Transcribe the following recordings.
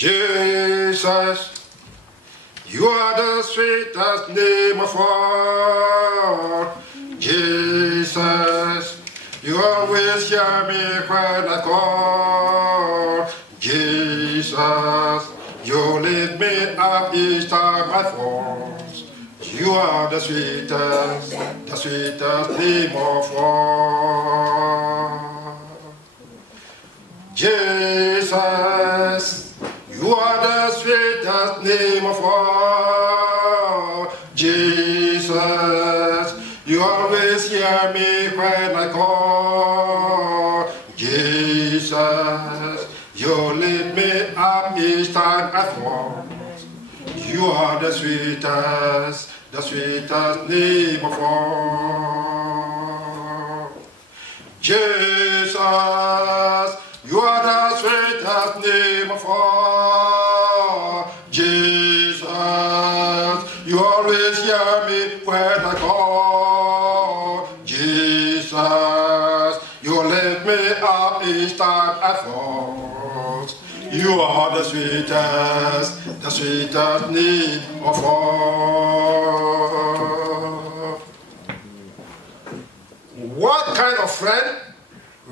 Jesus, you are the sweetest name of all. Jesus, you always hear me when I call. Jesus, you lift me up each time I fall. You are the sweetest name of all. Jesus, you are the sweetest name of all. Jesus, you always hear me when I call. Jesus, you lift me up each time I fall. You are the sweetest name of all. Jesus, you are the sweetest name of all. Jesus, you always hear me when I call. Jesus, you lift me up each time I fall. You are the sweetest name of all. What kind of friend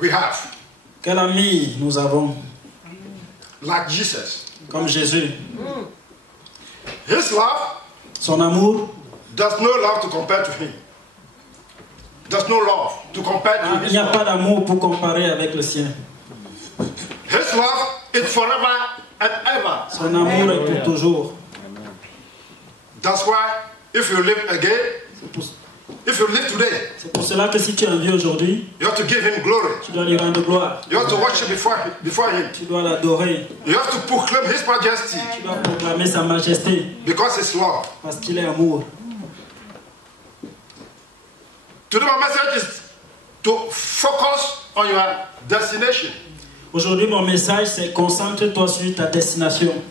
we have? Quel ami nous avons? Like Jesus. Comme Jésus. His love, son amour, there's no love to compare to him. There's no love to compare to him. Il n'y a pas d'amour pour comparer avec le sien. His love is forever and ever. Son amour est pour toujours. That's why if you live again, if you live today, c'est pour cela que si tu es en vie aujourd'hui, you have to give him glory. Tu dois lui rendre gloire. You have to worship before him. Tu dois l'adorer. You have to proclaim his majesty. Tu dois proclamer sa majesté. Because it's love. Parce qu'il est amour. Today my message is to focus on your destination. Aujourd'hui mon message c'est concentre-toi sur ta destination.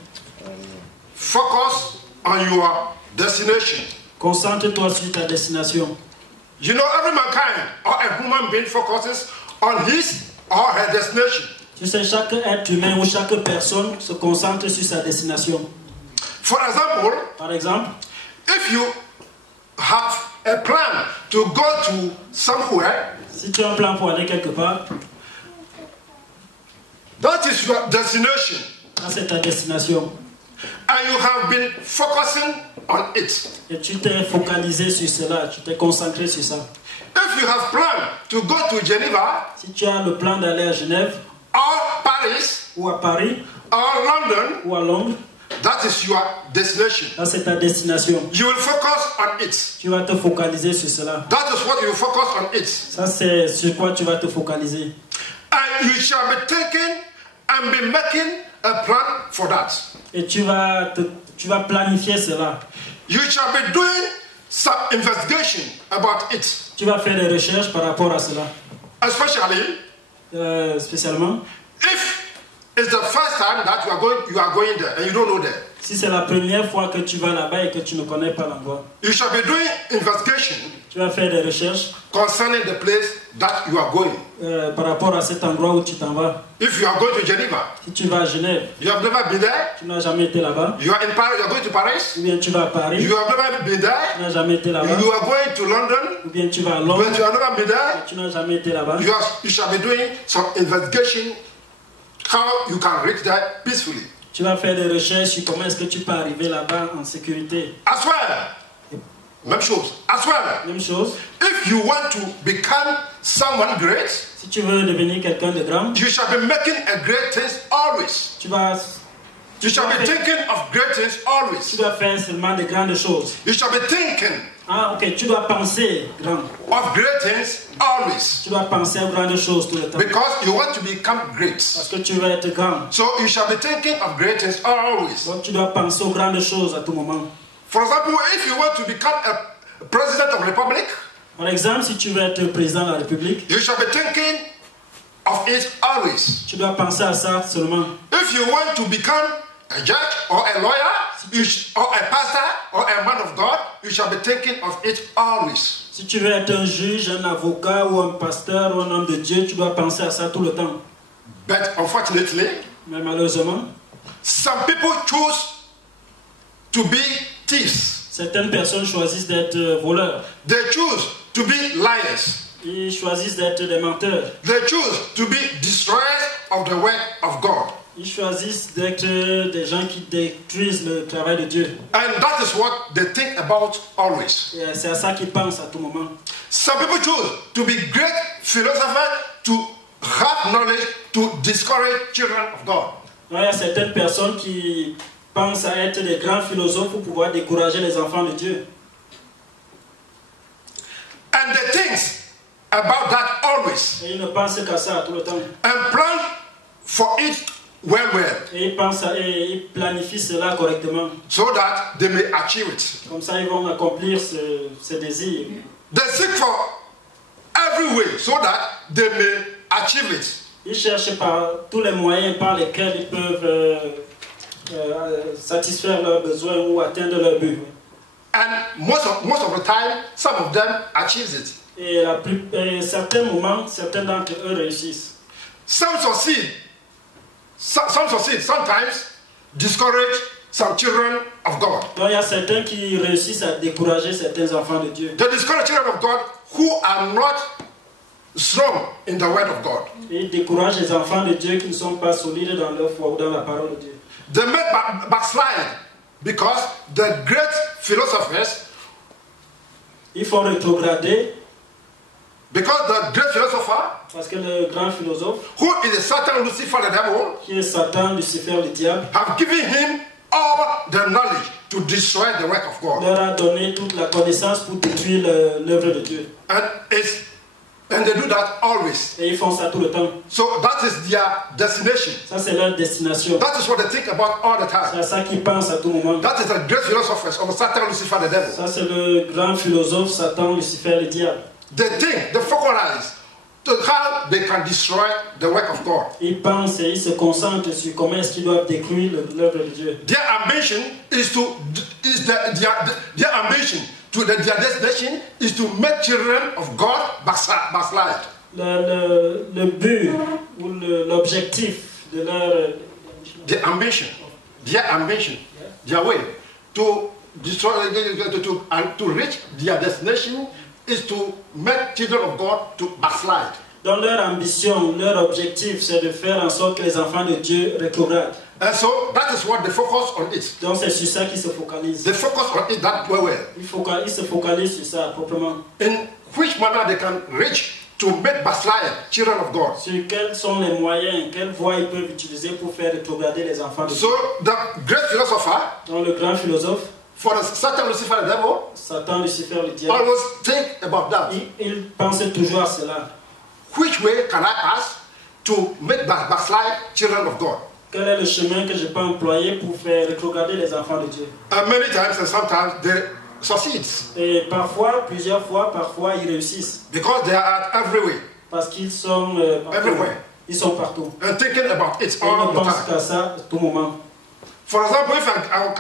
Focus on your destination. Concentre-toi sur ta destination. You know, every mankind or a human being focuses on his or her destination. Tu sais, chaque être humain ou chaque personne se concentre sur sa destination. For example, par exemple, if you have a plan to go to somewhere, si tu as un plan pour aller quelque part, that is your destination. Ça c'est ta destination. And you have been focusing on it. Et tu t'es focalisé sur cela, tu t'es concentré sur ça. If you have planned to go to Geneva, si tu as le plan d'aller à Genève, or Paris, ou à Paris, or London, ou à Londres, that is your destination. Ça c'est ta destination. You will focus on it. Tu vas te focaliser sur cela. That is what you focus on it. Ça c'est sur quoi tu vas te focaliser. And you shall be taking and be making a plan for that. Et tu vas planifier cela. You shall be doing some investigation about it. Tu vas faire des recherches par rapport à cela. Especially, spécialement, if it's the first time that you are going there and you don't know there. Si c'est la première fois que tu vas là-bas et que tu ne connais pas l'endroit. You shall be doing investigation. Tu vas faire des recherches concerning the place that you are going. Par rapport à cet endroit où tu t'en vas. If you are going to Geneva, si tu vas à Genève, you have never been there. Tu n'as jamais été là-bas. You are in Paris. You are going to Paris. Ou bien tu vas à Paris. You have never been there. Tu n'as jamais été là-bas. You are going to London. Ou bien tu vas à Londres. But you have never been there. Tu n'as jamais été là-bas. You shall be doing some investigation how you can reach there peacefully. Tu vas faire des recherches sur comment est-ce que tu peux arriver là-bas en sécurité. As well. Même chose. As well. Même chose. If you want to become someone great, si tu veux devenir quelqu'un de grand, you shall be making a great things always. You shall be thinking of great things always. Tu dois faire seulement de grandes choses. You shall be thinking. Ah, ok. Tu dois penser grand. Of great things always. Tu dois penser aux grandes choses tout le temps. Because you want to become great. Parce que tu veux être grand. So you shall be thinking of great things always. Donc tu dois penser aux grandes choses à tout moment. For example, if you want to become a president of the republic, par exemple, si tu veux être président de la République, you shall be thinking of it always. Tu dois penser à ça seulement. If you want to become a judge or a lawyer, or a pastor or a man of God, you shall be thinking of it always. Si tu veux être un juge, un avocat ou un pasteur ou un homme de Dieu, tu dois penser à ça tout le temps. But unfortunately, mais malheureusement, Some people choose to be thieves. Certaines personnes choisissent d'être voleurs. They choose to be liars. Ils choisissent d'être des menteurs. They choose to be destroyers of the work of God. Ils choisissent d'être des gens qui détruisent le travail de Dieu. And that is what they think about always. Et c'est à ça qu'ils pensent à tout moment. Some people choose to be great philosophers, to have knowledge, to discourage children of God. Il y a certaines personnes qui pensent à être des grands philosophes pour pouvoir décourager les enfants de Dieu. And they think about that always. Et ils ne pensent qu'à ça tout le temps. And plan for it well. Et ils pensent et ils planifient cela correctement. So that they may achieve it. Comme ça, ils vont accomplir ce désir. They seek for every way so that they may achieve it. Ils cherchent par tous les moyens par lesquels ils peuvent satisfaire leurs besoins ou atteindre leur but. And most of the time, some of them achieve it. Et certains moments, certains d'entre eux réussissent. Some succeed. Some succeed. Sometimes discourage some children of God. Donc il y a certains qui réussissent à décourager certains enfants de Dieu. They discourage children of God who are not strong in the word of God. Et ils découragent les enfants de Dieu qui ne sont pas solides dans leur foi ou dans la parole de Dieu. They make backslide because the great philosophers, Ils font rétrograder because the great philosopher, parce que le grand philosophe, who is Satan, Lucifer, the devil, qui est Satan, Lucifer, le diable, have given him all the knowledge to destroy the work of God. leur a donné toute la connaissance pour détruire l'œuvre de Dieu. And they do that always. Et ils font ça tout le temps. So that is their destination. Ça, c'est leur destination. That is what they think about all the C'est time. à ça qu'ils pensent à tout moment. That is the great philosophers of Satan, Lucifer, the devil. Ça, c'est le grand philosophe Satan, Lucifer, le diable. They think, they focalize to how they can destroy the work of God. Ils pensent et ils se concentrent sur comment est-ce qu'ils doivent détruire l'œuvre de Dieu. Their ambition their destination is to make children of God backslide. Le but ou l'objectif de Their ambition, their way to destroy, to reach their destination is to make children of God to backslide. Dans leur ambition, leur objectif, c'est de faire en sorte que les enfants de Dieu rétrogradent. And so that is what they focus on it. Donc c'est sur ça qu'ils se focalisent. They focus on it that way. Ils se focalisent sur ça proprement. In which manner they can reach to make backslide children of God. Sur quels sont les moyens, quelles voies ils peuvent utiliser pour faire rétrograder les enfants de Dieu. So the great philosopher, Donc le grand philosophe, for the Satan, Lucifer, the devil, Satan, Lucifer, le diable, always think about that. il pense toujours à cela. Which way can I pass to make backslide children of God? Quel est le chemin que je peux employer pour faire rétrograder les enfants de Dieu? And many times and sometimes they succeed Et parfois, plusieurs fois, parfois ils réussissent. because they are everywhere Parce qu'ils sont partout. Everywhere. Ils sont partout. and thinking about it Et ils all ne the pensent time. qu'à ça à tout moment. For example, if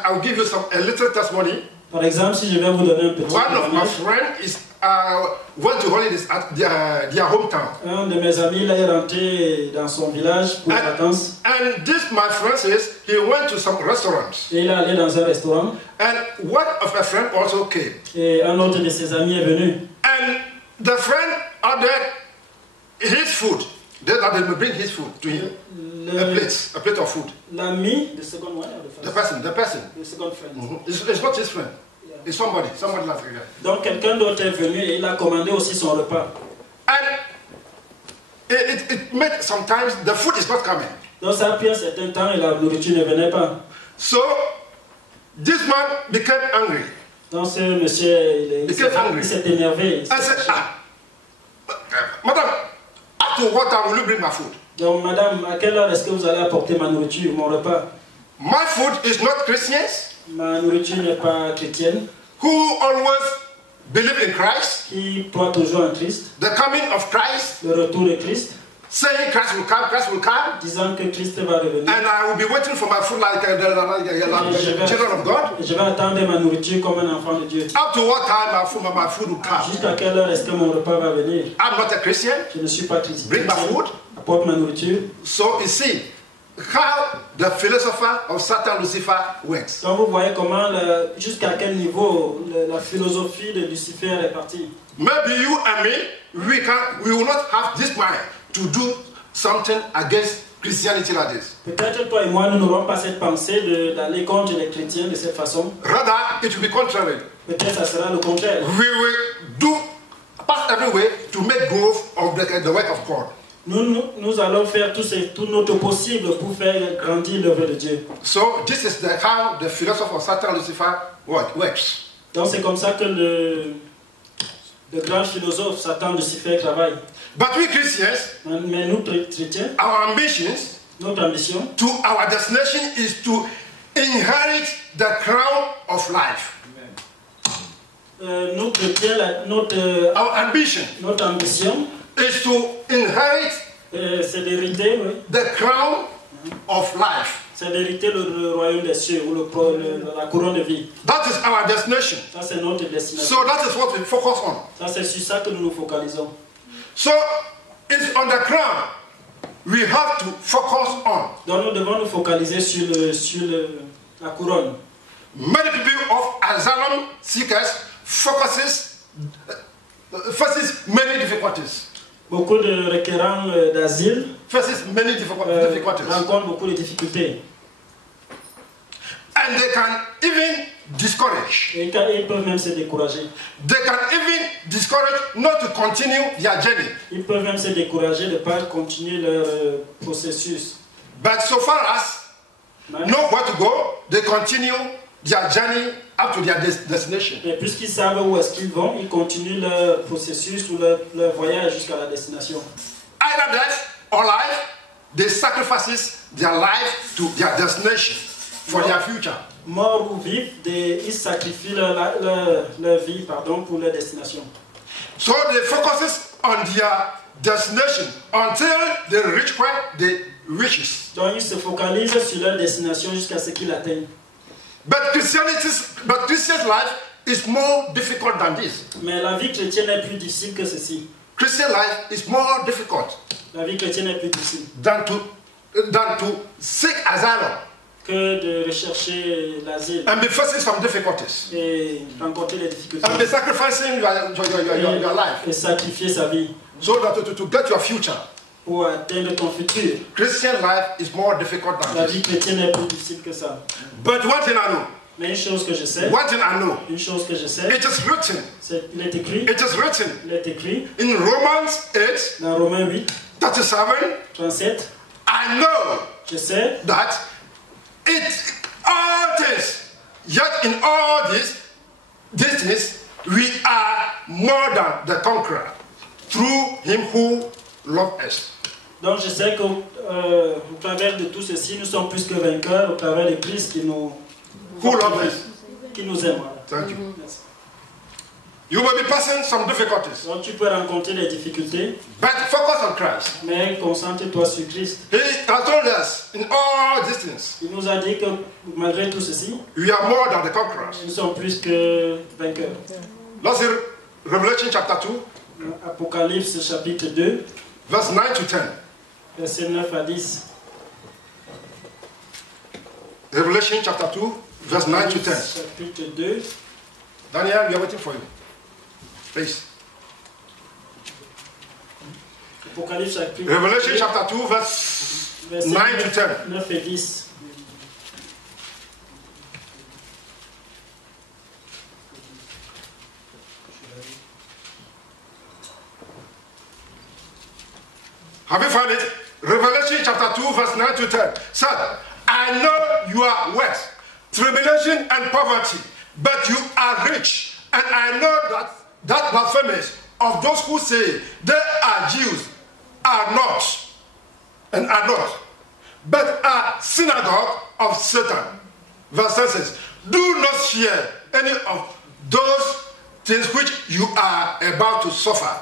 I'll give you a little testimony. Par exemple, si je vais vous donner un petit One of my témoignage. friends went to holidays at their hometown. Un de mes amis là, est rentré dans son village pour les vacances. And this, my friend says, he went to some restaurants. Et il est allé dans un restaurant. And one of my friends also came. Et un autre de ses amis est venu. And the friend ordered his food. They will bring his food to him. A plate of food. L'ami, the second one, or the first? The person. The second friend. It's not his friend. Yeah. It's somebody like that. Donc quelqu'un d'autre est venu et il a commandé aussi son repas. And it made sometimes the food is not coming. Donc ça a pris un certain temps et la nourriture ne venait pas. So this man became angry. Donc ce monsieur, il s'est énervé. I said, madam, up to what time will you bring my food? Donc madame, à quelle heure est-ce que vous allez apporter ma nourriture, mon repas? My food is not Christians Ma nourriture n'est pas chrétienne. who always believe in Christ, Qui croit toujours en Christ, the coming of Christ, le retour de Christ, saying Christ will come, disant que Christ va revenir. and I will be waiting for my food like the children of God. Je vais attendre ma nourriture comme un enfant de Dieu. Up to what time my food will come? Jusqu'à quelle heure est-ce que mon repas va venir? I'm not a Christian. Je ne suis pas chrétien. Bring my food. Apporte ma nourriture. So you see, how the philosopher of Satan, Lucifer, works. Donc vous voyez comment, jusqu'à quel niveau la philosophie de Lucifer est partie. Maybe you and me, we will not have this mind to do something against Christianity like this. Peut-être toi et moi, nous n'aurons pas cette pensée d'aller contre les chrétiens de cette façon. Rather, it will be contrary. Peut-être ça sera le contraire. We will pass every way to make growth of the work of God. Nous allons faire tout notre possible pour faire grandir l'œuvre de Dieu. So this is how the philosopher of Satan, Lucifer, works. Donc c'est comme ça que le grand philosophe Satan, Lucifer travaille. But we Christians, Mais nous chrétiens, our ambitions, notre ambition, to our destination is to inherit the crown of life. nous chrétiens, Our ambition is to inherit c'est d'hériter, oui. the crown of life. C'est d'hériter le royaume des cieux ou la couronne de vie. That is our destination. Ça c'est notre destination. So that is what we focus on. Ça c'est sur ça que nous nous focalisons. So it's on the crown we have to focus on. Donc nous devons nous focaliser sur la couronne. Many people of asylum seekers faces many difficulties. Beaucoup de requérants d'asile Faces many difficulties. rencontrent beaucoup de difficultés. And they can even discourage. Et ils peuvent même se décourager. They can even discourage not to continue their journey. Ils peuvent même se décourager de ne pas continuer leur processus. But so far as know where to go, they continue their journey up to their destination. Et puisqu'ils savent où est-ce qu'ils vont, ils continuent leur processus ou leur voyage jusqu'à la destination. Either death or life, they sacrifice their life to their destination for their future. Mort ou vif, ils sacrifient leur vie pour leur destination. So they focus on their destination until they reach where they reaches. Donc ils se focalisent sur leur destination jusqu'à ce qu'ils atteignent. But Christian's life is more difficult than this. Mais la vie chrétienne est plus difficile que ceci. Christian life is more difficult La vie chrétienne est plus difficile than to seek asylum que de rechercher l'asile and be facing some difficulties et rencontrer les difficultés and be sacrificing your life et sacrifier sa vie so that to get your future. pour atteindre ton futur. Christian life is more difficult than La vie this. chrétienne est plus difficile que ça. But one thing I know, Mais une chose que je sais, it is written, il est écrit, it is written in Romans 8, dans Romains 8, 37, 37, I know je sais that all things, yet in all these things, we are more than the conqueror through him who loved us. Donc je sais qu'au travers de tout ceci, nous sommes plus que vainqueurs au travers de Christ qui nous aime. Thank you. Merci. You will be passing some difficulties, Donc tu peux rencontrer des difficultés, but focus on Christ. mais concentre-toi sur Christ. He has told us in all these things, Il nous a dit que malgré tout ceci, we are more than the conquerors. nous sommes plus que vainqueurs. Let's read Revelation chapter 2, Apocalypse chapitre 2, verse 9 to 10. versets 9 à 10. Revelation chapter 2, verse 9 to 10. Chapitre 2. Daniel, we are waiting for you. Please. Apocalypse chapitre Revelation 2, chapter 2, verse versets 9 to 10. 9 et 10. Have you found it? Revelation chapter 2, verse 9 to 10. Said, I know your works, tribulation and poverty, but you are rich. And I know that blasphemous of those who say they are Jews are not, but are synagogue of Satan. Verse 10 says, do not share any of those things which you are about to suffer.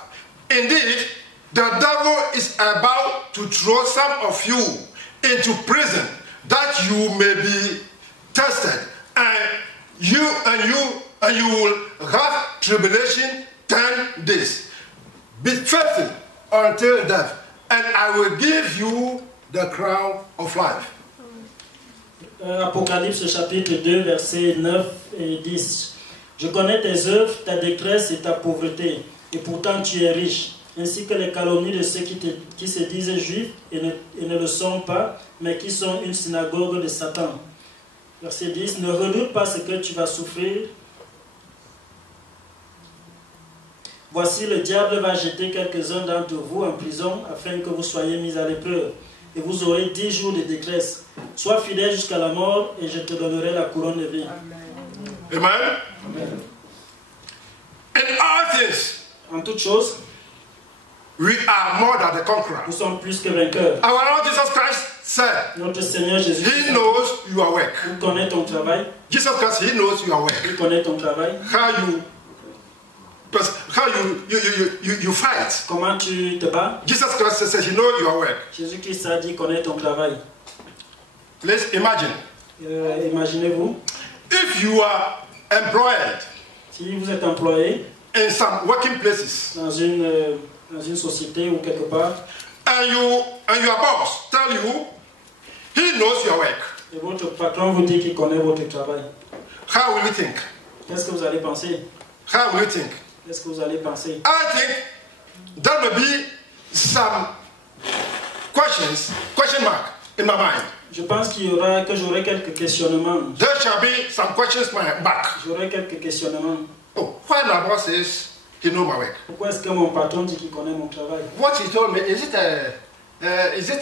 Indeed, the devil is about to throw some of you into prison, that you may be tested, and you will have tribulation 10 days. Be faithful until death, and I will give you the crown of life. Apocalypse chapitre 2, versets 9 et 10. Je connais tes œuvres, ta détresse et ta pauvreté, et pourtant tu es riche, ainsi que les calomnies de ceux qui se disent juifs et ne le sont pas, mais qui sont une synagogue de Satan. Verset 10. Ne redoute pas ce que tu vas souffrir. Voici, le diable va jeter quelques-uns d'entre vous en prison afin que vous soyez mis à l'épreuve. Et vous aurez 10 jours de détresse. Sois fidèle jusqu'à la mort et je te donnerai la couronne de vie. Amen. Amen. In all things, en toutes choses, we are more than the conqueror. Nous sommes plus que vainqueurs. Our Lord Jesus Christ said, notre Seigneur Jésus, He knows your work. Il connaît ton travail. Jesus Christ, He knows your work. Il connaît ton travail. You fight. Comment tu te bats? Jesus Christ says He knows your work. Jésus-Christ a dit connaît ton travail. Let's imagine. Imaginez-vous. If you are employed, si vous êtes employé in some working places, dans une société ou quelque part, and your boss tell you he knows your work, et votre patron vous dit qu'il connaît votre travail, how will you think? Qu'est-ce que vous allez penser? How will you think? Qu'est-ce que vous allez penser? I think there may be some question mark in my mind. Je pense que j'aurai quelques questionnements. There shall be some questions mark. J'aurai quelques questionnements. Oh, why my boss says he knows my work? Pourquoi est-ce que mon patron dit qu'il connaît mon travail? What he told me, is it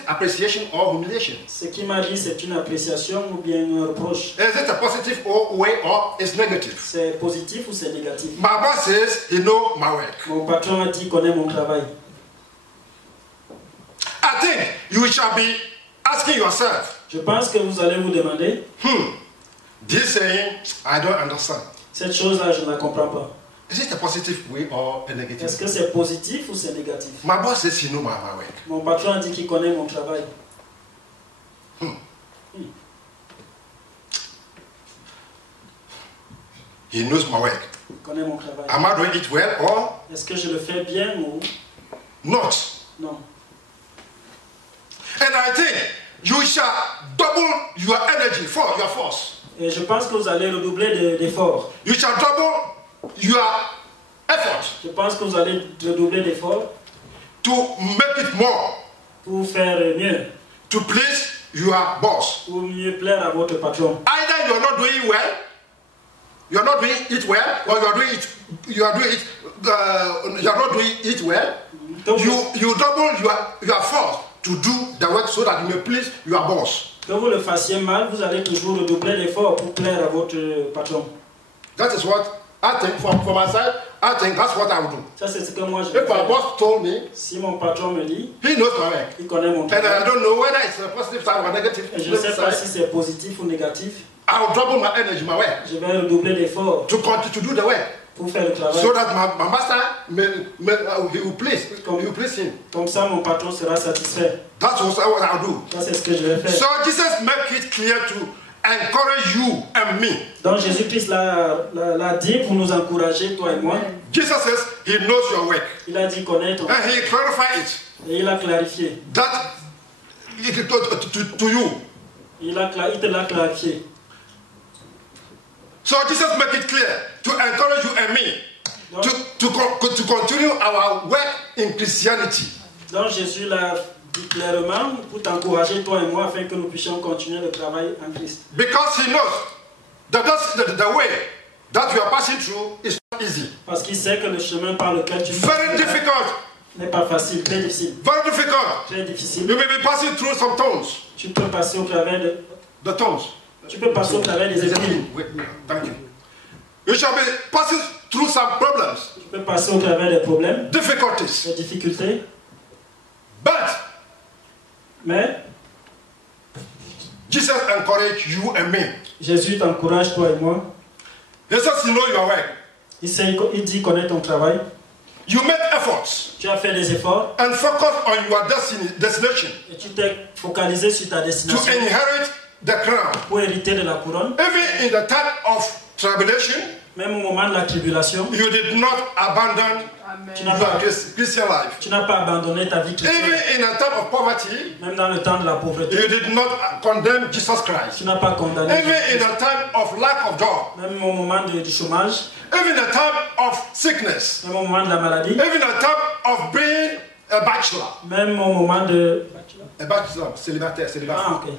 appreciation or humiliation? Ce qu'il m'a dit, c'est une appréciation ou bien un reproche? Is it a positive way or is negative? C'est positif ou c'est négatif? My boss says he knows my work. Mon patron a dit qu'il connaît mon travail. I think you shall be asking yourself. Je pense que vous allez vous demander. This saying, I don't understand. Cette chose-là, je ne la comprends pas. Is it a positive way or a negative? Est-ce que c'est positif ou c'est négatif? My boss says he knows my work. Mon patron a dit qu'il connaît mon travail. He knows my work. Il connaît mon travail. Am I doing it well or? Est-ce que je le fais bien ou? Not. Non. And I think you shall double your energy for your force. Et je pense que vous allez redoubler d'efforts. You shall double your effort. Je pense que vous allez redoubler d'efforts. To make it more. Pour faire mieux. To please your boss. Pour mieux plaire à votre patron. Either you are not doing well, you are not doing it well, or you are not doing it well. You double your force to do the work so that you may please your boss. Que vous le fassiez mal, vous allez toujours redoubler d'efforts pour plaire à votre patron. That is what I think for myself. I think that's what I would do. Ça c'est ce que moi je fais. If my boss told me, si mon patron me dit, he knows my work. Il connaît mon travail. And I don't know whether it's a positive side or a negative. Et je ne sais pas si c'est positif ou négatif. I will double my energy, my work. Je vais redoubler d'efforts. To continue to do the work. Pour faire le travail. So that my master he will please him. Comme ça mon patron sera satisfait. That's what I will do. Ça c'est ce que je vais faire. So Jesus make it clear to encourage you and me. Donc Jésus-Christ l'a dit pour nous encourager, toi et moi. Jesus says he knows your work. Il a dit connaître. And he clarified it. Et il a clarifié. That to you. Il te l'a clarifié. So Jesus make it clear to encourage you and me to continue our work in Christianity. Donc Jésus l'a dit clairement pour t'encourager toi et moi afin que nous puissions continuer le travail en Christ. Because he knows that the way that you are passing through is not easy. Parce qu'il sait que le chemin par lequel tu very difficult. N'est pas facile, très difficile. Very difficult. Très difficile. You may be passing through some thorns. Tu peux passer au travers de the thorns. Tu peux passer au travers des épines. Thank you. You shall be passing through some problems. Tu peux passer au travers des problèmes. Difficulties. Des difficultés. Mais Jesus encouraged you and me. Jésus t'encourage toi et moi. He says you know your work. Il dit connaître ton travail. You make efforts. Tu as fait des efforts. And focus on your destination. Et tu t'es focalisé sur ta destination. To inherit the crown. Pour hériter de la couronne. Even in the time of tribulation. Même au moment de la tribulation. You did not abandon Tu n'as pas, Christian life. tu n'as pas abandonné ta vie chrétienne. Even in a time of poverty, Même dans le temps de la pauvreté, you did not condemn Jesus Christ. tu n'as pas condamné. Even in a time of lack of job, Même au moment du chômage, even in a time of sickness, même au moment de la maladie, even in a time of being a bachelor. même au moment de... A bachelor, célibataire, célibataire. Ah, ok.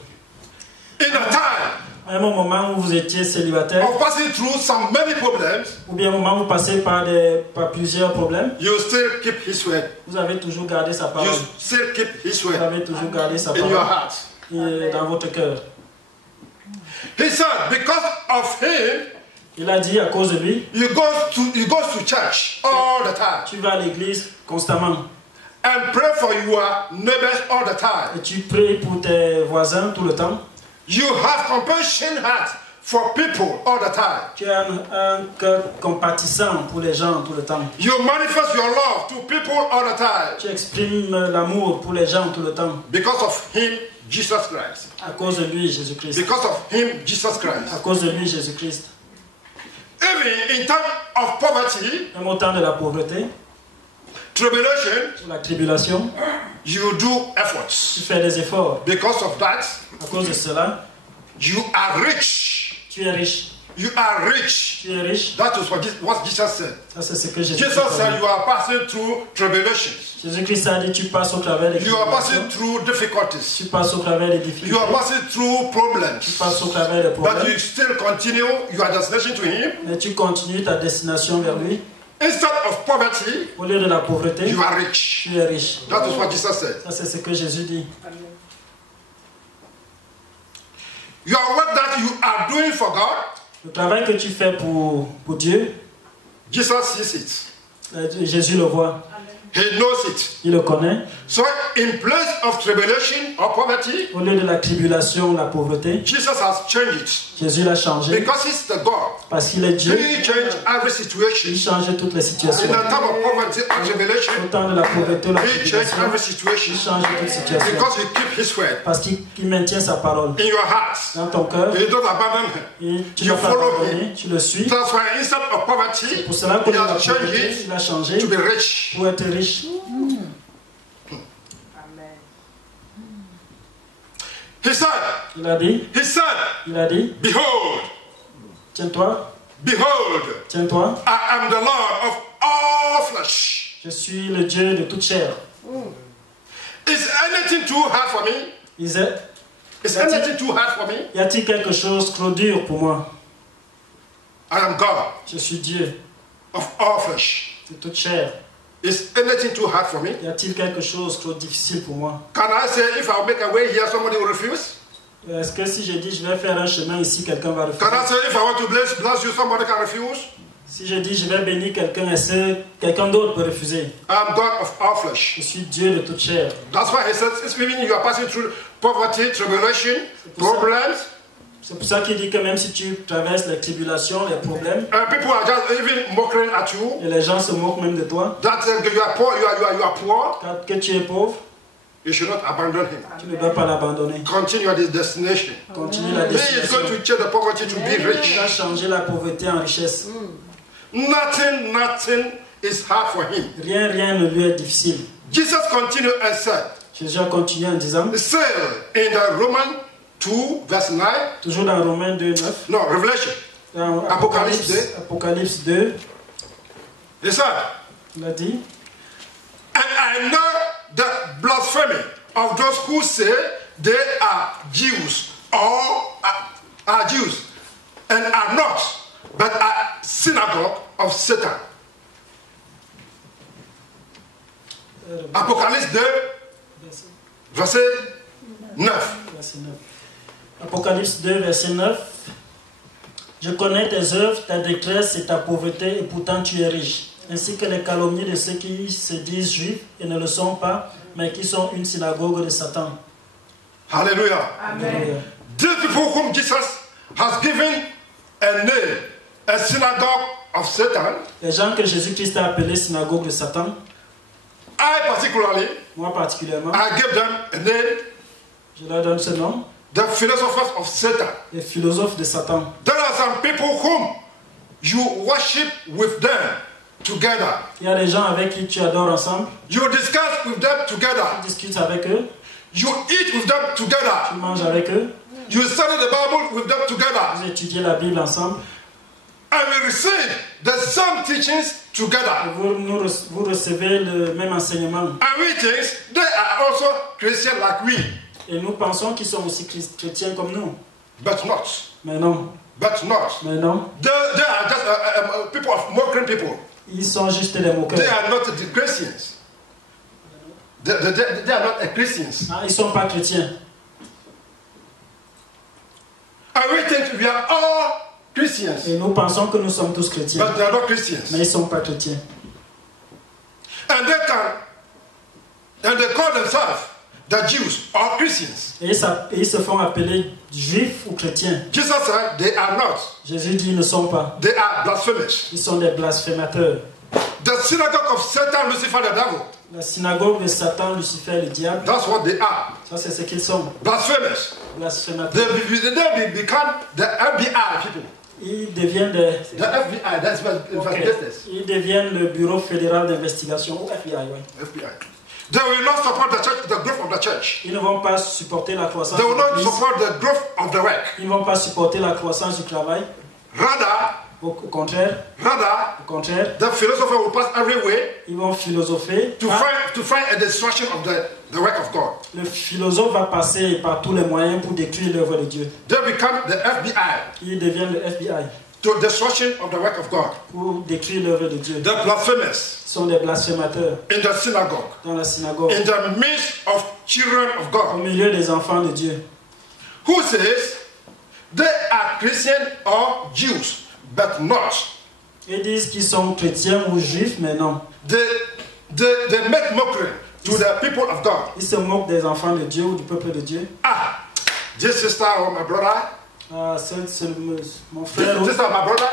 In a time Même au moment où vous étiez célibataire, of passing through some many problems, ou bien au moment où vous passez par plusieurs problèmes, you still keep His word. vous avez toujours gardé sa You parole. still keep His Vous word avez toujours gardé sa in your parole heart. dans votre cœur. He said, because of Him, Il a dit à cause de lui, you go to church all the time tu vas à l'église constamment and pray for your neighbors all the time. et tu pries pour tes voisins tout le temps. You have compassion heart for people all the time. Tu as un cœur compatissant pour les gens tout le temps. You manifest your love to people all the time. Tu exprimes l'amour pour les gens tout le temps. Because of Him, Jesus Christ. À cause de lui, Jésus-Christ. Because of Him, Jesus À Christ. cause de lui, Jésus-Christ. Even in time of poverty, Même au temps de la pauvreté, tribulation, ou la tribulation, you do tu efforts. fais des efforts. Because of that, À cause de cela, you are rich. tu es riche. You are rich. Tu es riche. That is what Jesus said. Ça, c'est ce que Jésus Jesus said you are passing through tribulations. Jésus-Christ a dit, tu passes au travers des You are tribulations. passing through difficulties. Tu passes au travers des You difficultés. are passing through Tu problems. passes au travers des But problèmes. you still continue your destination to Him. Mais tu continues ta destination vers lui. Instead of poverty, Au lieu de la pauvreté, you are rich. tu es riche. That is what Jesus said. Ça, c'est ce que Jésus dit. Your work that you are doing for God, Le travail que tu fais pour Dieu, Jesus sees it. Jésus le voit. He knows it. Il le connaît. So in place of tribulation or poverty, Au lieu de la tribulation, la pauvreté, Jesus has changed it. Jésus l'a changé. Because He's the God. Parce qu'il est Dieu, He changed every il situation. change toutes les situations. In a time of poverty and Au tribulation, temps de la pauvreté ou la He changed tribulation, every il situation. change toutes les situations. Because He keeps His word Parce qu'il maintient sa parole in your heart. dans ton cœur. You don't abandon Him. Et tu You ne pas follow abandonné, tu le suis. That's why instead of poverty, Pour cela, comme He il a has changed pauvreté, it il a changé to be rich. pour être riche. He said, Il a dit, Behold, tiens-toi, I am the Lord of all flesh. je suis le Dieu de toute chair. Is anything too hard for me? Is anything too hard for me? Y a-t-il quelque chose trop dur pour moi? I am God Je suis Dieu of all flesh. de toute chair. Is anything too hard for me? Y a-t-il quelque chose trop difficile pour moi? Can I say if I make a way here, somebody will refuse? Est-ce que si je dis je vais faire un chemin ici, quelqu'un va refuser? Can I say if I want to bless you, somebody can refuse? Si je dis je vais bénir quelqu'un, est-ce que quelqu'un d'autre peut refuser? I am God of all flesh. Je suis Dieu de toute chair. That's why He says, even if you are passing through poverty, tribulation, problems, C'est pour ça qu'il dit que même si tu traverses les tribulations, les problèmes, people are just even mocking at you. et les gens se moquent même de toi, That you are poor, you are poor. que tu es pauvre, You should not abandon Him. tu ne dois pas l'abandonner. Continue at this destination. Continue la He is going destination. to change the poverty to be Tu rich. vas changer la pauvreté en richesse. Nothing is hard for Him. Rien ne lui est difficile. Jesus continued and said, Jésus a continué en disant, say in the Romans 2 verse 9, toujours dans Romains 2, 9, no, Revelation, dans Apocalypse 2, he said, il a dit, and I know the blasphemy of those who say they are Jews or are Jews and are not, but are synagogue of Satan. Apocalypse 2, verset 9. verset 9. Apocalypse 2, verset 9. Je connais tes œuvres, ta détresse et ta pauvreté, et pourtant tu es riche. Ainsi que les calomnies de ceux qui se disent juifs et ne le sont pas, mais qui sont une synagogue de Satan. Hallelujah. Alléluia. These people whom Jesus has given a name, a synagogue of Satan, Les gens que Jésus-Christ a appelés synagogue de Satan, I particularly, moi particulièrement, I give them a name, je leur donne ce nom, the philosophers of Satan. les philosophes de Satan. There are some people whom you worship with them, together. Il y a des gens avec qui tu adores ensemble. You discuss with them together. Tu discutes avec eux. You eat with them together. Tu manges avec eux. You study the Bible with them together. Vous étudiez la Bible ensemble. And we receive the same teachings together. Vous recevez le même enseignement. And we think they are also Christians like we. Et nous pensons qu'ils sont aussi chrétiens comme nous. But not. Mais non. But not. Mais non. They are just people of mocking people. Ils sont juste des moqueurs. They are not the Christians. They are not Christians. Ah, ils ne sont pas chrétiens. And we think we are all Christians. Et nous pensons que nous sommes tous chrétiens. But they are not Christians. Mais ils ne sont pas chrétiens. And they call themselves the Jews or Christians. Et ils se font appeler juifs ou chrétiens. Jesus said they are not. Jésus dit ils ne sont pas. They are blasphemous. Ils sont des blasphémateurs. The synagogue of Satan, Lucifer, the devil. La synagogue de Satan, Lucifer, le diable. That's what they are. Ça c'est ce qu'ils sont. Blasphemous. Blasphémateurs. They become the FBI people. Ils deviennent des... The FBI, that's what business. Ils deviennent le Bureau fédéral d'investigation, ou FBI, oui. FBI. They will not support the church, the growth of the church. Ils ne vont pas supporter la croissance They will de not l'Église. support the growth of the work. Ils ne vont pas supporter la croissance du travail. Rather, Au contraire, the philosopher will pass everywhere ils vont philosopher. to find a destruction of the work of God. Le philosophe va passer par tous les moyens pour détruire l'œuvre de Dieu. They become the FBI, Ils deviennent le FBI to destruction of the work of God. pour détruire l'œuvre de Dieu. The blasphemous Ils sont des blasphémateurs in the synagogue, dans la synagogue, in the midst of children of au God, milieu des enfants de Dieu. who says they are Christian or Jews, but not. Ils disent qu'ils sont chrétiens ou juifs, mais non. They make mockery to the people of God. Ils se moquent des enfants de Dieu ou du peuple de Dieu. Ah, this sister or my brother, Ah, mon frère, this sister or my brother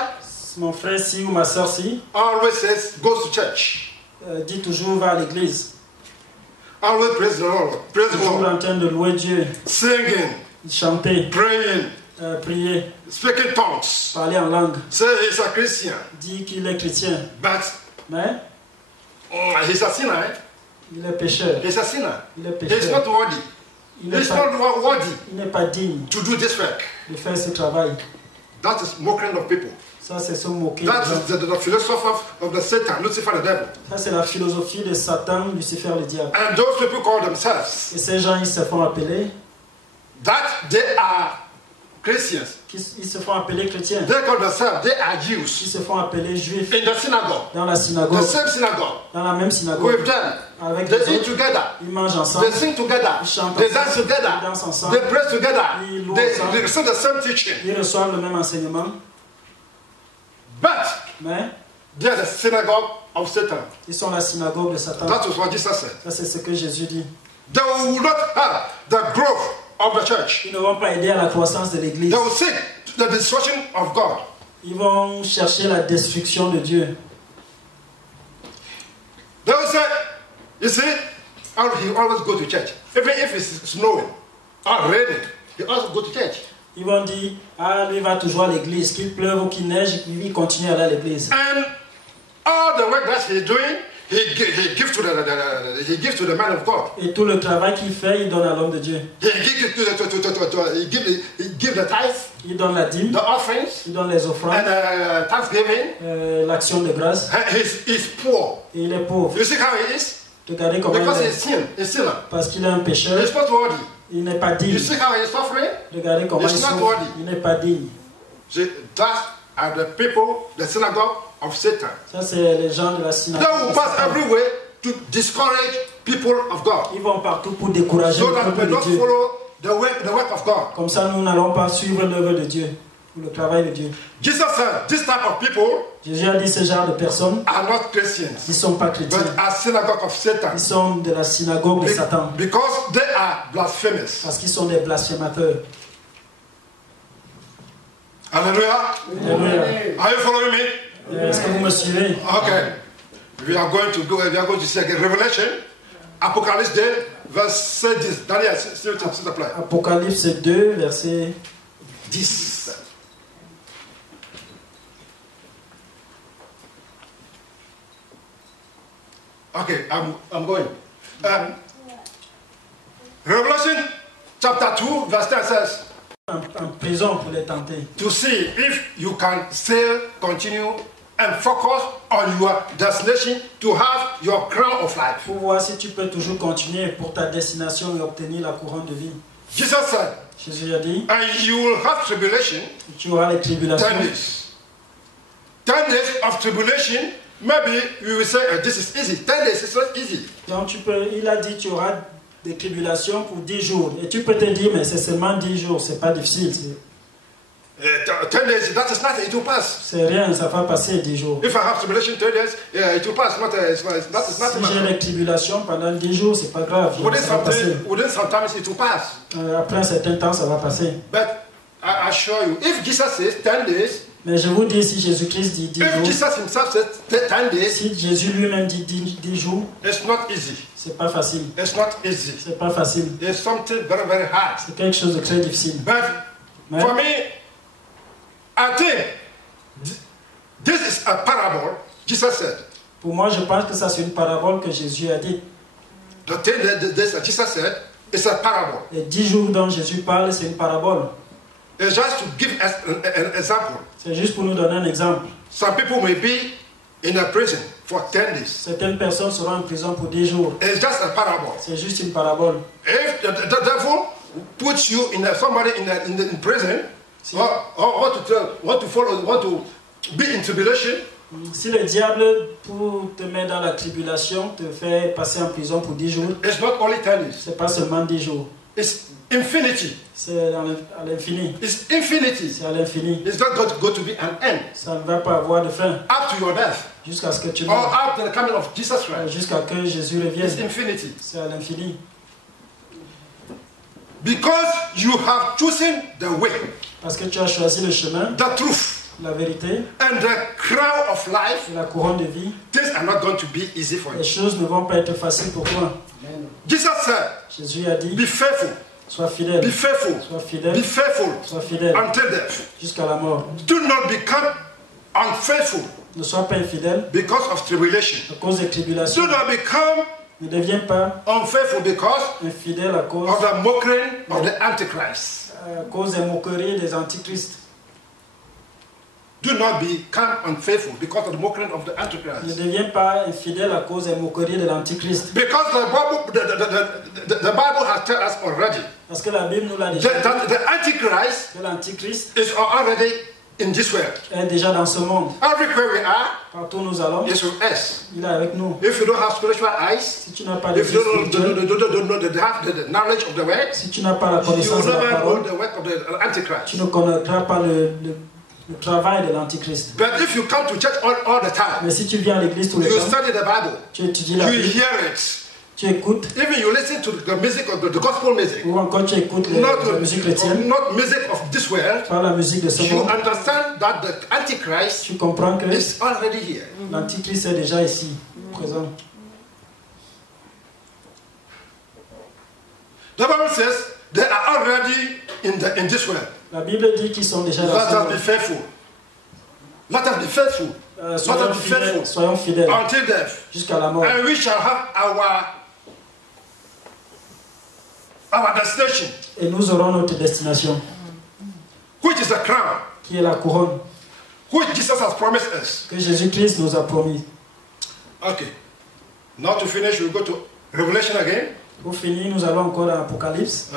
mon frère ci ou ma soeur ci always says, goes to church. dit toujours va à l'église. Always praise the Lord, praise the Toujours Lord, en train de louer Dieu, singing, chanter, praying, prier, speaking tongues. parler en langue. Say he's a Christian, Dit qu'il est chrétien, but mais he's a sinner. il est pécheur. He's a sinner. Il est He's pécheur. not worthy. Il n'est He's pas, not worthy il n'est pas digne to do this work. de faire ce travail. That is mocking of people. Ça, c'est se moquer. That des gens. is the philosophy of the Satan, Lucifer, the devil. Ça, c'est la philosophie de Satan, Lucifer, le diable. And those people call themselves Et ces gens, ils se font appeler, that they are Christians. ils se font appeler chrétiens. They call themselves, they are Ils Jews. se font appeler juifs In the synagogue, dans la the synagogue, same synagogue, dans la même synagogue. with them, Avec they les eat autres, together, ils mangent ensemble, they sing together, ils chantent they dance ensemble, together, ils dansent ensemble, they pray together, ils louent they ensemble. receive the same teaching. ils reçoivent le même enseignement, But mais they are the synagogue of Satan. ils sont la synagogue de Satan. That was what Jesus said. Ça, c'est ce que Jésus dit. They will not have the growth of the church. Ils ne vont pas aider à la croissance de l'Église. They will seek the destruction of God. Ils vont chercher la destruction de Dieu. They will say, you see, he always go to church. Even if it's snowing or raining, he always go to church. Ils vont dire, ah, lui va toujours à l'église, qu'il pleuve ou qu'il neige, il continue à aller à l'église. And all the work that he's doing, he gives to the man of God. Et tout le travail qu'il fait, il donne à l'homme de Dieu. He give the tithes, Il donne la dîme, the offerings, il donne les offrandes, and thanksgiving. l'action de grâce, And he's poor. et il est pauvre. You see how he is? Regardez comment Because il he's est. sinner. Parce qu'il est un pécheur, He's not worthy. il n'est pas digne. You see how he's suffering? Regardez comment He's il not souffre, worthy. il n'est pas digne. See, that are the people, the synagogue of Satan. Ça, c'est les gens de la They synagogue. will pass everywhere to discourage people of God, Ils vont partout pour décourager so le that we peuple de not Dieu. follow the work of God. Comme ça, nous n'allons pas suivre l'œuvre de Dieu, ou le travail de Dieu. Jesus said, this type of people Jésus a dit ce genre de personnes, are not Christians, ils ne sont pas chrétiens. but are synagogue of Satan, Ils sont de la synagogue de Satan. because they are blasphemous. Parce qu'ils sont des blasphémateurs. Hallelujah. Alléluia. Are you following me? Est-ce que vous me suivez? Okay. We are going to see again Revelation, Apocalypse 2, verse 10. Daniel, s'il te plaît. Apocalypse 2, verset 10. Okay, I'm going. Revelation chapter 2, verse 10 says, en prison pour les tenter. to see if you can still continue and focus on your destination to have your crown of life. Pour voir si tu peux toujours continuer pour ta destination et obtenir la couronne de vie. Jesus said, Jésus a dit, and you will have tribulation, tu auras les 10 tribulations. days. 10 days of tribulation, maybe we will say, this is easy. 10 days is not easy. Donc il a dit tu auras des tribulations pour 10 jours. Et tu peux te dire, mais c'est seulement 10 jours, c'est pas difficile. 10 days, that is nothing, it will pass. C'est rien, ça va passer 10 jours. If I have tribulation 10 days, it will pass. That is nothing. Si j'ai les tribulations pendant 10 jours, c'est pas grave. Ça va passer. Within some time, it will pass. Après un certain temps, ça va passer. But I assure you, if Jesus says 10 days, Mais je vous dis, si Jésus-Christ dit 10 if jours, Jesus himself says 10 days, si Jésus lui-même dit 10 jours, it's not easy. c'est pas facile. It's not easy. C'est pas facile. It's something very, very hard. C'est quelque chose de très difficile. But Mais for me, I think this is a parable. Jesus said, pour moi, je pense que ça c'est une parabole que Jésus a dit. the 10 days that Jesus said is a parable. Les 10 jours dont Jésus parle, c'est une parabole. It's just to give us an example. C'est juste pour nous donner un exemple. Some people may be in a prison for 10 days. Certaines personnes seront en prison pour 10 jours. It's just a parable. C'est juste une parabole. If the devil puts you in somebody in prison, Si, or want to be in tribulation, si le diable, pour te mettre dans la tribulation, te fait passer en prison pour 10 jours, it's not only 10 days. c'est pas seulement 10 jours. It's infinity. C'est à l'infini. It's infinity. C'est à l'infini. It's not going to be an end. Ça ne va pas avoir de fin. Up to your death. Jusqu'à ce que tu Or meurs. up to the coming of Jesus Christ. Jusqu'à que Jésus It's revienne. infinity. C'est à l'infini. Because you have chosen the way, Parce que tu as choisi le chemin, the truth, la vérité and the crown of life, et la couronne de vie. things are not going to be easy for Les you. choses ne vont pas être faciles pour toi. Jesus said, Jésus a dit, be faithful, sois fidèle. be faithful, Sois be fidèle. faithful Sois fidèle until death. jusqu'à la mort. Do not become unfaithful Ne sois pas infidèle because of tribulation. à cause des tribulations. Do not become Ne deviens pas unfaithful because infidèle à cause, of the mockery of the Antichrist. à cause des moqueries des antichrists. Do not become unfaithful because of the mockery of the Ne Antichrist. deviens pas infidèle à cause des moqueries de l'antichrist. Because the Bible has told us already Parce que la Bible nous l'a déjà dit that the Antichrist que l'antichrist is already in this world. est déjà dans ce monde. Everywhere we are Partout où nous allons, is with us. il est avec nous. If you don't have spiritual eyes, Si tu n'as pas les if yeux you don't spirituels, have the knowledge of the word, si tu n'as pas la you will connaissance de la never know parole, the work of the tu Antichrist. ne connaîtras pas le travail de l'antichrist. But if you come to church all the time, Mais si tu viens à l'église tous les you temps, study the Bible, tu étudies la you Bible, hear it, tu écoutes, even you listen to the music of the gospel music, ou encore tu écoutes la musique chrétienne, not music of this world, pas la musique de ce you monde, understand that the Antichrist tu comprends que is already here. l'antichrist est déjà ici, présent. The Bible says they are already in this world. La Bible dit qu'ils sont déjà dans Let ce us be monde. faithful. Let us be faithful Soyons fidèles until death. jusqu'à la mort. And we shall have our destination, Et nous aurons notre destination, which is the crown, qui est la couronne which Jesus has promised us. que Jésus-Christ nous a promis. Okay. Now to finish, we'll go to Revelation again. Pour finir, nous allons encore dans l'Apocalypse.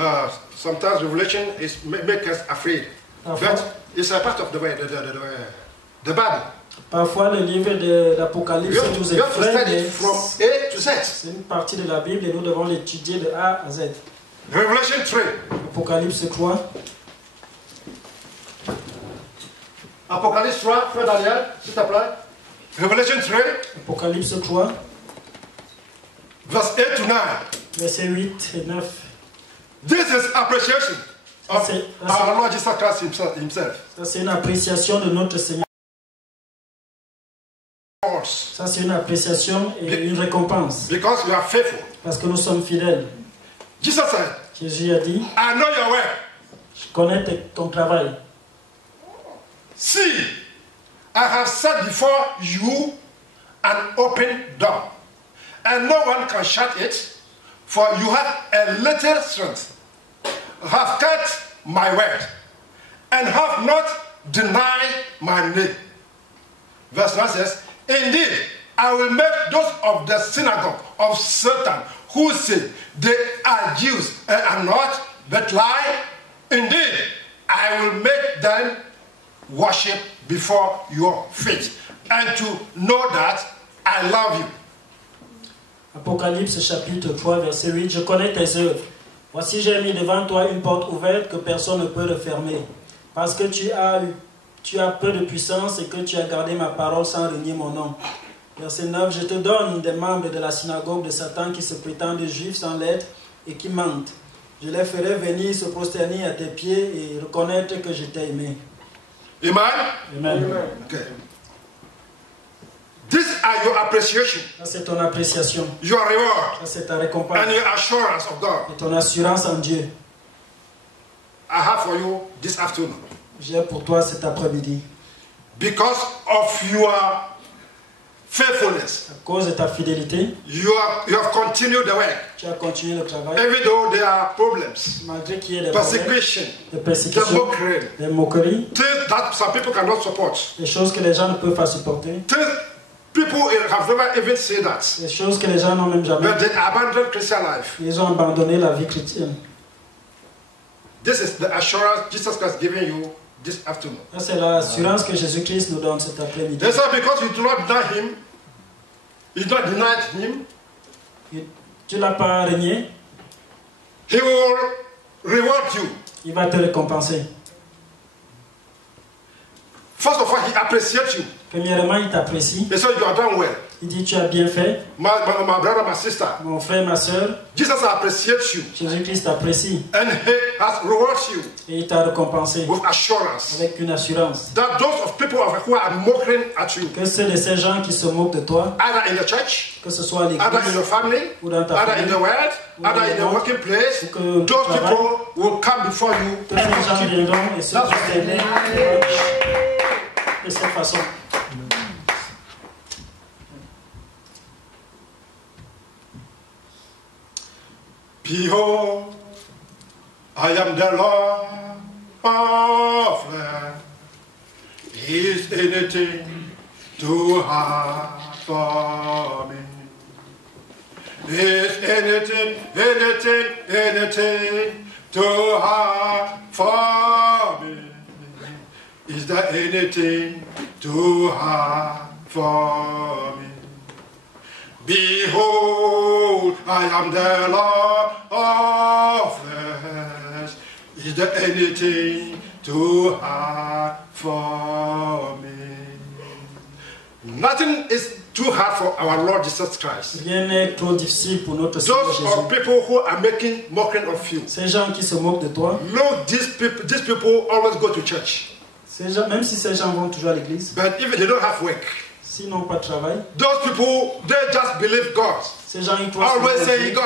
Sometimes Revelation make us afraid. Parfois, But it's a part of the Bible. parfois le livre de l'Apocalypse nous You have to effraie, study mais it from A to Z. c'est une partie de la Bible et nous devons l'étudier de A à Z. Revelation 3. Apocalypse 3. Apocalypse 3, frère Daniel, s'il te plaît. Revelation 3, Apocalypse 3, verse 8 to 9. versets 8 et 9. This is appreciation of That's our Lord Jesus Christ himself. Ça, c'est une appréciation de notre Seigneur. Ça, c'est une appréciation et une récompense. Because we are faithful. Parce que nous sommes fidèles. Jesus said, Jésus a dit, I know your work. je connais ton travail. See, I have set before you an open door, and no one can shut it, for you have a little strength, have kept my word, and have not denied my name. Verse 9 says, indeed, I will make those of the synagogue of Satan who say they are Jews and are not, but lie. Indeed, I will make them worship before your feet, and to know that I love you. Apocalypse chapitre 3 verset 8. Je connais tes œuvres. Voici j'ai mis devant toi une porte ouverte que personne ne peut refermer. Parce que tu as peu de puissance et que tu as gardé ma parole sans renier mon nom. Verset 9. Je te donne des membres de la synagogue de Satan qui se prétendent juifs sans l'être et qui mentent. Je les ferai venir se prosterner à tes pieds et reconnaître que je t'ai aimé. Amen? Amen. Okay. These are your appreciation. Ça c'est ton appréciation. Your reward. Ça c'est ta récompense. And your assurance of God. Et ton assurance en Dieu. I have for you this afternoon. J'ai pour toi cet après-midi. Because of your faithfulness. À cause de ta fidélité. You have continued the work. Tu as continué le travail. Even though there are problems. Malgré qu'il y ait des Persecution. Des persécutions. Des moqueries. Things that some people cannot support. Des choses que les gens ne peuvent pas supporter. People have never even said that. Des choses que les gens n'ont même jamais. But they abandoned Christian life. Ils ont abandonné la vie chrétienne. This is the assurance Jesus Christ giving you this afternoon. Ça c'est l'assurance que Jésus-Christ nous donne cet après-midi. That's why because you do not deny him, you do not deny him. Tu l'as pas renié. He will reward you. Il va te récompenser. First of all, he appreciates you. Premièrement, il t'apprécie. He said you are done well. Il dit tu as bien fait. My brother, my sister. Mon frère, ma soeur. Jesus appreciates you. Jésus-Christ t'apprécie. And he has rewarded you. Et il t'a récompensé. With assurance. Avec une assurance. That those of people who are mocking at you. Que ceux de ces gens qui se moquent de toi. Either in the church. Que ce soit à l'église. Either in your family. Ou dans ta either famille. in the world. Either in the working place. Those people will come before you. Que ces gens viendront et se prosterner de cette façon. Behold, I am the Lord of land. Is anything too hard for me? Is anything too hard for me? Is there anything too hard for me? Behold, I am the Lord of flesh. Is there anything too hard for me? Nothing is too hard for our Lord Jesus Christ. Rien n'est trop difficile pour notre Seigneur Those Jésus. are people who are making mockery of you. Ces gens qui se moquent de toi. Look, these people always go to church. Ces gens, même si ces gens vont toujours à l'église. But if they don't have work. S'ils n'ont pas de travail. Those people, they just believe God. Ces gens, ils croient always say God.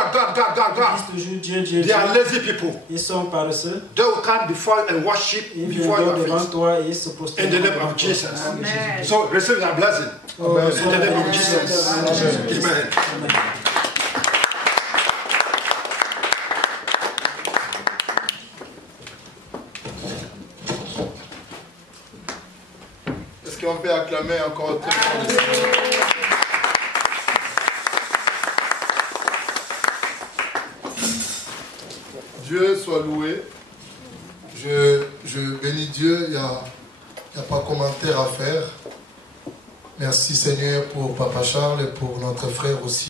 Ils disent toujours Dieu. They are lazy people. Ils sont paresseux. They will come before and worship before your devant face. toi et se prosternent. In the name of Jesus. Amen. So receive your blessing. Amen. In the name of Jesus. Amen. Amen. Est-ce qu'on peut acclamer encore très fort? Dieu soit loué. Je bénis Dieu, il n'y a pas de commentaire à faire. Merci Seigneur pour Papa Charles et pour notre frère aussi.